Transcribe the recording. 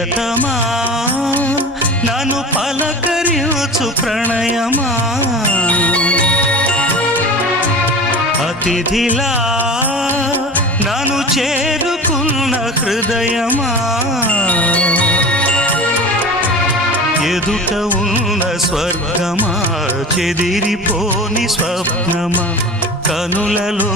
ప్రియతమా నన్ను పలకరించు ప్రణయమా అతిథిలా నన్ను చేరుకున్న హృదయమా ఎదుట ఉన్న స్వర్గమా చెదిరిపోని స్వప్నమా కనులలో